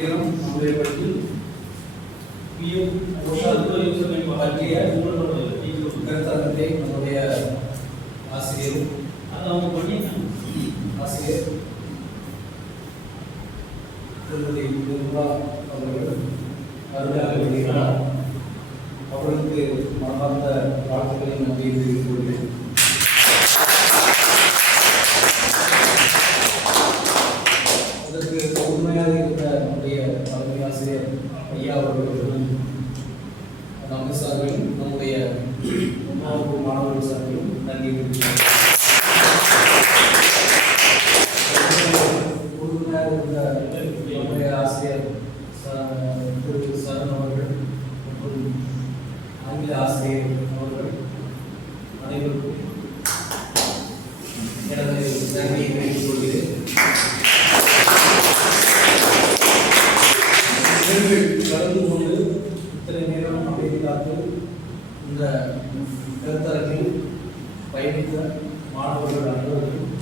நம்முடைய பற்றி பற்றிய கருத்தரங்கத்தை நம்முடைய ஆசிரியர் ஆசிரியர் திருமதி நிர்மலா அவர்கள் அருமையாக எழுதுகிறார். அவர்களுக்கு மனமார்ந்த வாழ்த்துக்களை நன்றி தெரிவித்துக் கொள்கிறேன். அதற்கு உண்மையாக இருந்த நம்முடைய தலைமை ஆசிரியர் ஐயா அவர்களும் நம்ம சார்பிலும் நம்முடைய மாணவர்கள் சார்பிலும் நன்றி தெரிவிக்கிறேன். உறுதுணையாக இருந்த நம்முடைய ஆசிரியர் திரு சரண் அவர்கள் மற்றும் ஆங்கில ஆசிரியர் அவர்கள் அனைவருக்கும் எனது நன்றியை தெரிவித்துக் கொள்கிறேன். கலந்து கொண்டு இத்தனை நேரம் அமைதி காத்து இந்த கருத்தரங்கில் பயணித்த மாணவர்கள் அனைவருக்கும்